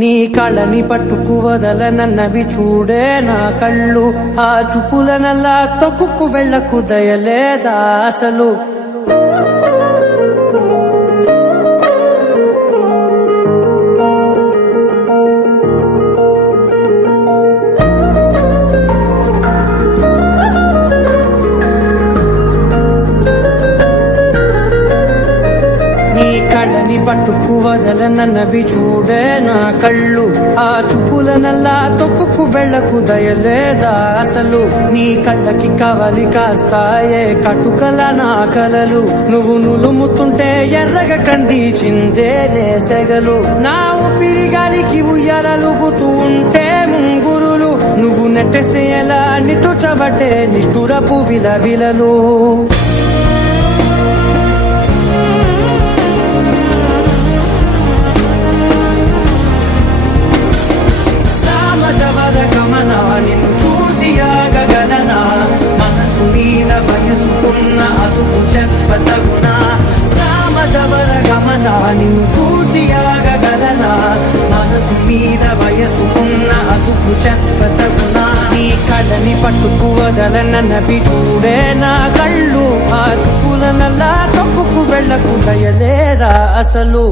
నీ కళ్ళని పట్టుకు వదలనన్నవి చూడే నా కళ్ళు, ఆ చూపులనల్లా తొక్కుకు వెళ్ళకు దయలేదా అసలు. కళ్ళని పట్టుకు వదలనన్నవి చూడే నా కళ్ళు, ఆ చూపులనల్లా తొక్కుకు వెళ్ళకు దయలేదా అసలు. నీ కళ్ళకి కవలి కాస్తాయే కటుకల నా కలలు, నువ్వు నులుముతుంటే ఎర్రగ కందిచిందే నేసెగలు. నా ఊపిరి గాలికి ఉయ్యాలలుగుతూ ఉంటే ముంగురులు, నువ్వు నెట్టేస్తే ఎలా నిట్టుచబట్టే నిష్ఠురపు విలవిలలు. నిన్ను చూసి ఆగగలనా, మనసు మీద వయసుకున్న అదుపు చెప్పతగునా. సామజవర గమన నిన్ను చూసి ఆగగలనా, మనసు మీద వయసుకున్న అదుపు చెప్పతగునా. నీ కళ్ళని పట్టుకు వదలనన్నవి చూడే నా కళ్ళు, ఆ చూపులనల్లా తప్పుకు వెళ్ళకు దయలేరా అసలు.